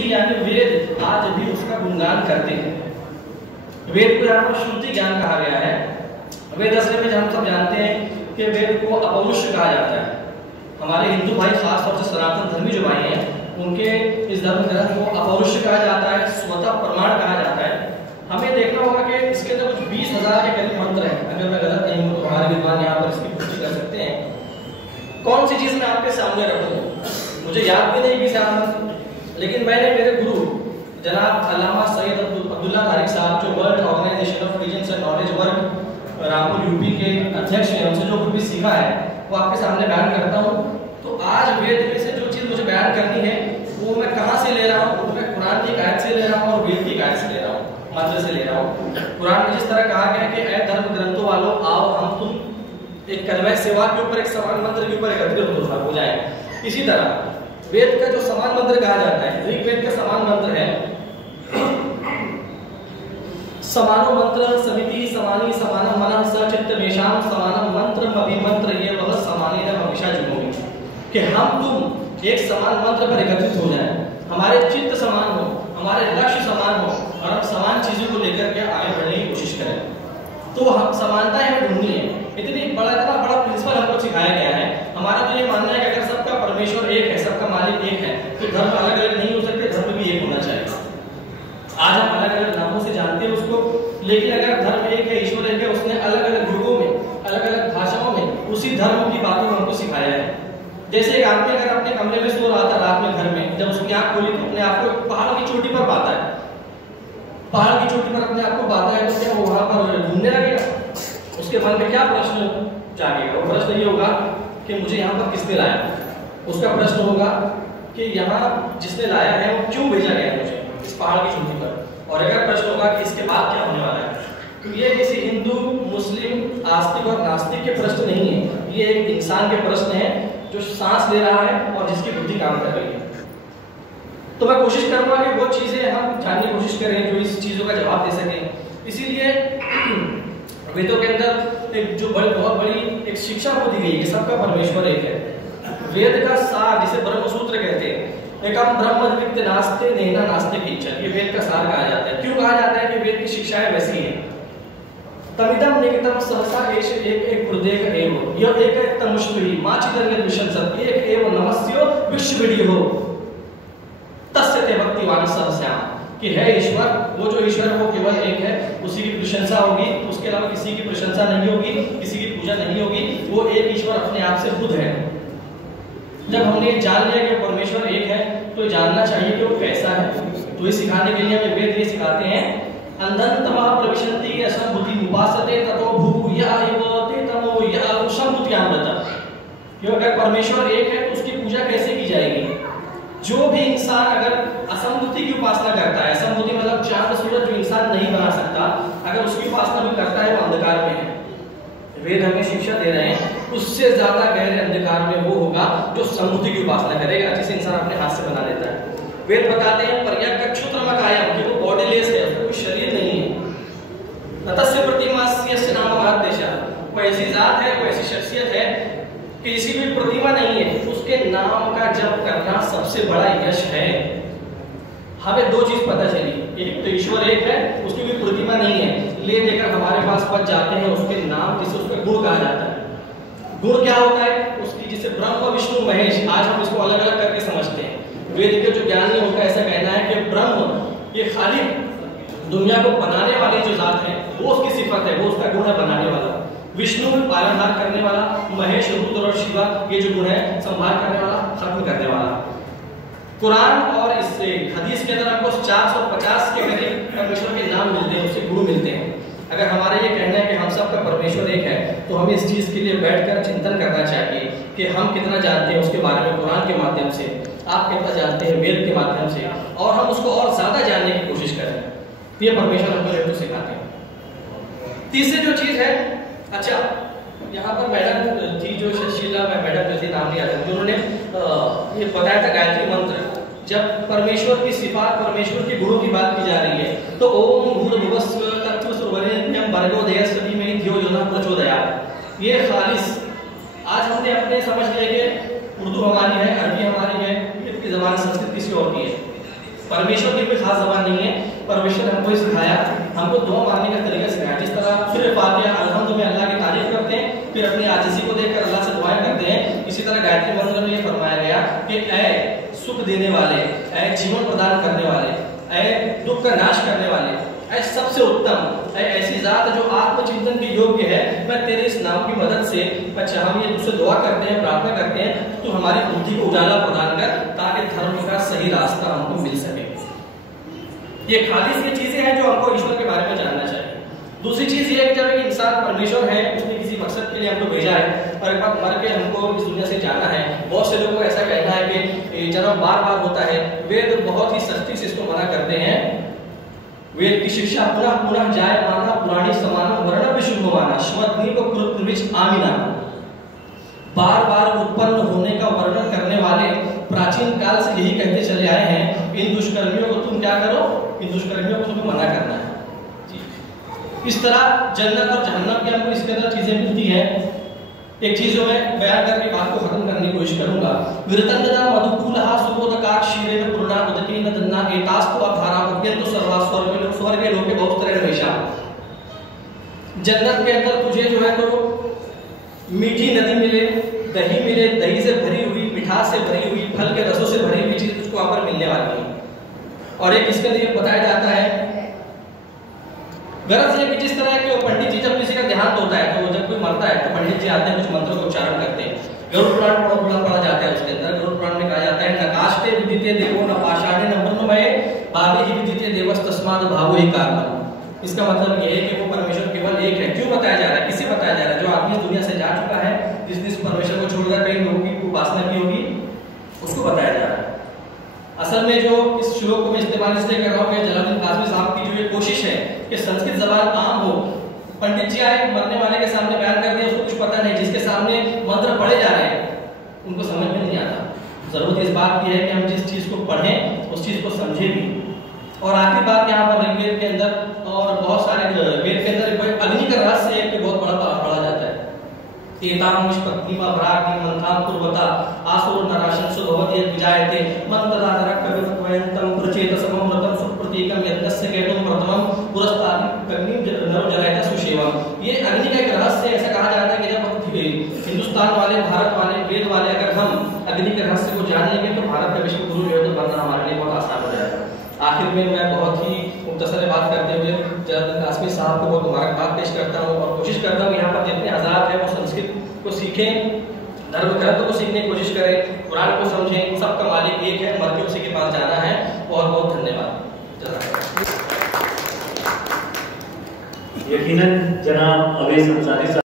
यानी वेद आज भी उसका गुणगान करते हैं। वेद को यहाँ पर श्रुति ज्ञान कहा गया है। वेद असल में हम सब जानते हैं कि वेद को अपौरुष कहा जाता है। हमारे हिंदू भाई खास तौर से सनातन धर्मी जो भाई हैं उनके इस धर्म ग्रंथ को अपौरुष कहा जाता है, स्वतः प्रमाण कहा जाता है। हमें देखना होगा कि इसके अंदर कुछ 20,000 के करीब मंत्र हैं। अगर मैं गलत नहीं हूँ तो हमारे विद्वान यहाँ पर इसकी पुष्टि कर सकते हैं। कौन सी चीज मैं आपके सामने रखूँ, मुझे याद भी नहीं 20,000 मंत्र, लेकिन मैंने मेरे गुरु जनाब अल्लामा सैयद अब्दुल्ला तारिक साहब जो world organisation of reasons and knowledge work Rampur UP के अध्यक्ष हैं, उनसे जो कुछ भी सीखा है वो आपके सामने बयान करता हूँ। तो आज वेद में से जो चीज मुझे बयान करनी है वो मैं कहाँ से ले रहा हूँ, मैं कुरान की आयत से ले रहा हूँ और वेद की आयत से ले रहा हूँ, मंत्र से ले रहा हूँ। कुरान में जिस तरह कहा गया है कि ऐ धर्म ग्रंथों वालों आओ हम तुम एक कलमा सेवा के ऊपर एक समान मंत्र के ऊपर एकत्रित हो जाए, इसी तरह वेद का जो समान मंत्र कहा जाता है, ऋग्वेद का समान मंत्र है समानो मंत्र समिति समानी समानम मनः सचित्त मेषाम समानम मंत्रम अभिमंत्र ये वह समाने न हमेशा जुगोगे, कि हम तुम एक समान मंत्र पर एकत्रित हो जाएं, हमारे चित्त समान हो, हमारे लक्ष्य समान हो और हम समान चीजों को लेकर के आगे बढ़ने की कोशिश करें। तो हम समानता हमें ढूंढनी है। इतना बड़ा प्रिंसिपल हमको सिखाया गया है। हमारा तो ये मानना है कि अगर सबका परमेश्वर एक है, सबका मालिक एक है, तो धर्म अलग अलग नहीं हो सकते, धर्म भी एक होना चाहिए। आज हम अलग अलग नामों से जानते हैं उसको, लेकिन अगर धर्म एक है, ईश्वर एक है, उसने अलग अलग युगों में अलग अलग भाषाओं में उसी धर्म की बातों को हमको सिखाया है। जैसे एक आदमी अगर अपने कमरे में सो रहा था रात में घर में, जब उसकी आंख खोली तो अपने आप को पहाड़ की चोटी पर पाता है, पहाड़ की चोटी पर अपने आप को पाता है, तो क्या वो वहां पर घूमने लगेगा? उसके मन में क्या प्रश्न जागेगा? वो प्रश्न ये होगा कि मुझे यहाँ पर किसने लाया। उसका प्रश्न होगा कि यहाँ जिसने लाया है वो क्यों भेजा गया मुझे इस पहाड़ की चोटी पर, और अगर प्रश्न होगा कि इसके बाद क्या होने वाला है। तो ये किसी हिंदू मुस्लिम आस्तिक और नास्तिक के प्रश्न नहीं है, ये एक इंसान के प्रश्न है जो सांस ले रहा है और जिसकी बुद्धि काम कर रही है। तो मैं कोशिश करूंगा कि वो चीजें हम जानने की कोशिश करें जो इस चीजों का जवाब दे सकें। इसीलिए वेदों के अंदर एक जो बहुत बड़ी एक शिक्षा को दी गई है, सबका परमेश्वर एक है। वेद का सार जिसे ब्रह्मसूत्र कहते हैं, एकम ब्रह्म द्वितीय नास्ते नेना नास्ते किंचन, ये वेद का सार कहा जाता है। क्यों कहा जाता है कि वेद की शिक्षाएं वैसी हैं? तमिदम निगतम सहसा एष एक हृदय एव यह एक तमुष्टि माचिदर्य विशंसत एक एव नमस्यो विश्वविडियो तस्य ते भक्तिवान सहस्याम, कि है ईश्वर, वो जो ईश्वर है वो केवल एक है, उसी की प्रशंसा होगी, उसके अलावा किसी की प्रशंसा नहीं होगी, किसी की पूजा नहीं होगी। वो एक ईश्वर अपने आप से खुद है। जब हमने जान लिया कि परमेश्वर एक है तो जानना चाहिए कि वो कैसा है। तो ये सिखाने के लिए हमें वेद ये सिखाते हैं अंधन्तमः प्रविशन्ति असंभूति उपासते ततो भूया एवते तमो या संभूत्यामृत, कि अगर परमेश्वर एक है तो उसकी पूजा कैसे की जाएगी? जो भी इंसान अगर असंभूति की उपासना करता है, असंभूति मतलब चांद सूरज जो इंसान नहीं बना सकता, अगर उसकी उपासना भी करता है वो अंधकार में है। वेद हमें शिक्षा दे रहे हैं उससे ज्यादा गहरे अंधकार में वो होगा जो संभूति की उपासना करेगा, जिसे इंसान अपने हाथ से बना लेता है। वेद बताते हैं पर्यक्षुत्रमकायम, कि वो बॉडीलेस है, उसका कोई शरीर नहीं है। तस्य प्रतिमास्य नाम महादेशा, कोई ऐसी जात है, कोई ऐसी शख्सियत है कि किसी भी प्रतिमा नहीं है, उसके नाम का जप करना सबसे बड़ा यश है। हमें दो चीज पता चली, एक तो ईश्वर एक है, उसकी कोई प्रतिमा नहीं है, ले लेकर हमारे पास पहुंच जाते हैं उसके नाम, जिसे उसका गुण कहा जाता है। गुण क्या होता है उसकी? जिसे ब्रह्म विष्णु महेश, आज हम इसको अलग अलग करके समझते हैं। वेद के जो ज्ञानी होगा ऐसा कहना है कि ब्रह्म ये खाली दुनिया को बनाने वाली जो जात है वो उसकी सिफत है, वो उसका गुण है बनाने वाला। विष्णु पालनहार करने वाला, महेश रुद्र और शिवा ये जो गुण है संभाल करने वाला, खत्म करने वाला। कुरान और इससे हदीस के अंदर हमको 450 के करीब परमेश्वर के नाम मिलते हैं, उससे गुण मिलते हैं। अगर हमारा ये कहना है कि हम सबका परमेश्वर एक है तो हमें इस चीज के लिए बैठकर चिंतन करना चाहिए कि हम कितना जानते हैं उसके बारे में कुरान के माध्यम से, आप कितना जानते हैं वेद के माध्यम से, और हम उसको और ज्यादा जानने की कोशिश करें। ये परमेश्वर हमको सिखाते हैं। तीसरी जो चीज है, अच्छा यहाँ पर मैडम थी जो शीला मैडम जैसे नाम नहीं आता, उन्होंने ये बताया था गायत्री मंत्र। जब परमेश्वर की सिफात, परमेश्वर के गुणों की बात की जा रही है तो ओम भूर्भुवस्सुः तत्सवितुर्वरेण्यं भर्गो देवस्य धीमहि धियो यो नः प्रचोदयात्, ये खालिस आज हमने अपने समझ लिया कि उर्दू हमारी है, अरबी हमारी है, इसकी जबान संस्कृत किसी और की है। परमेश्वर की कोई खास जबान नहीं है। परमेश्वर ने हमको सिखाया, हमको दुआ मांगने का तरीका सिखाया। जिस तरह सूरह फातिहा अल्हम्दुलिल्लाह में अल्लाह की तारीफ करते हैं, फिर अपनी आजिज़ी को देखकर अल्लाह से दुआएं करते हैं, इसी तरह गायत्री मंत्र में ये फरमाया गया कि ऐ सुख देने वाले, ऐ जीवन प्रदान करने वाले, ऐ दुख का नाश करने वाले, ऐ सबसे उत्तम, ऐ ऐसी जात जो आत्मचिंतन के योग्य है, मैं तेरे इस नाम की मदद से हम ये तुझसे दुआ करते हैं, प्रार्थना करते हैं, तो हमारी बुद्धि को उजाला प्रदान कर ताकि धर्म का सही रास्ता हमको मिल सके। ये खालिस की चीजें हैं जो हमको ईश्वर के बारे में जानना चाहिए। दूसरी चीज ये है कि जब एक इंसान परमेश्वर है, उसने किसी मकसद के लिए हमको भेजा है और एक बार मर के हमको इस दुनिया से जाना है। बहुत से लोगों को ऐसा कहना है कि जन्म बार बार होता है। वेद बहुत ही सख्ती से इसको मना करते हैं। वेद की शिक्षा पुनः पुनः जाय माना पुराणी समाना वर्ण विशुभ माना श्वद्वीप कुरुत्विच आमिना। बार बार उत्पन्न होने का वर्णन करने वाले प्राचीन काल से यही कहते चले आए हैं, इन दुष्कर्मियों को तुम क्या करो, इन दुष्कर्मियों को तुम्हें मना करना है। इस तरह जन्नत और जहन्नम की हमको इसके अंदर चीजें मिलती हैं। एक चीज जो मैं बयान करके बात को खत्म करने की कोशिश करूंगा। विरतंदना मधुकूलहा सुबोधकाक्षीरेण पूर्णा उदकेन दन्ना एतास्तु अधारा उद्यंतु सर्वा स्वर्गे लोके बहुस्तरेण वैशा। जन्नत के अंदर तुझे जो है तो मीठी नदी मिले, दही मिले, दही से भरी हुई, मिठास से भरी हुई, फल के रसों से भरी हुई चीज तुझको वहां पर मिलने वाली है। और एक इसके अंदर बताया जाता है, गरज ये कि जिस तरह के पंडित जी जब किसी का देहांत होता है तो जब कोई मरता है तो पंडित जी आते हैं, कुछ मंत्रों का उच्चारण करते हैं। गरुड़ पुराण पढ़ा जाता है, उसके अंदर गरुड़ पुराण में कहा जाता है नकाष्टे विदिते देवो न पाषाणे न ब्रह्ममये भावे ही विदिते देवस् तस्माद् भावो हि कारणम्। इसका मतलब ये है कि वो परमेश्वर केवल एक है। क्यों बताया जा रहा है, किसे बताया जा रहा है? जो आदमी इस दुनिया से जा चुका है, जिसने इस परमेश्वर को छोड़कर कई लोगों की उपासना की होगी, उसको बताया जा रहा है। असल में जो इस श्लोक को मैं इस्तेमाल इसलिए कर रहा हूँ कि जलालुद्दीन कासमी साहब की जो ये कोशिश है कि संस्कृत जबान आम हो। पंडित जी आए, मरने वाले के सामने बयान कर दिया, उसको कुछ पता नहीं, जिसके सामने मंत्र पढ़े जा रहे हैं उनको समझ में नहीं आता। जरूरत इस बात की है कि हम जिस चीज को पढ़ें उस चीज को समझे भी। और आखिरी बात यहाँ पर ऋग्वेद के अंदर और बहुत सारे वेद के अंदर अग्नि का रहस्य एक बहुत बड़ा पढ़ा जाता है। एताम निष्पत्तिमा भराग्नि मंथाम कुर्वता आसुर नराशन सुभवति विजायते मंतदा नरकविवत्वयंतम प्रचेतसमं व्रतम सुप्रतीकम यज्ञस्य केतुम प्रथमम पुरस्तादि अग्नि नरो जलायता सुशेवम। ये अग्नि का एक रहस्य है। ऐसा कहा जाता है कि जब हिंदुस्तान वाले, भारत वाले, वेद वाले अगर हम अग्नि के रहस्य को जान लेंगे तो भारत का विश्व गुरु जो है बनना हमारे लिए बहुत आसान हो जाएगा। आखिर में मैं बहुत ही मुख्तसर बात करते हुए जलालुद्दीन कासमी साहब को बहुत मुबारकबाद पेश करता हूँ और कोशिश करता हूँ यहाँ पर जितने हज़रात हैं वो संस्कृत को सीखें, धर्म ग्रंथ को सीखने की कोशिश करें, कुरान को समझें। सबका मालिक एक है, मर के उसी के पास जाना है। बहुत बहुत धन्यवाद। यकीनन जनाब अवैस अंसारी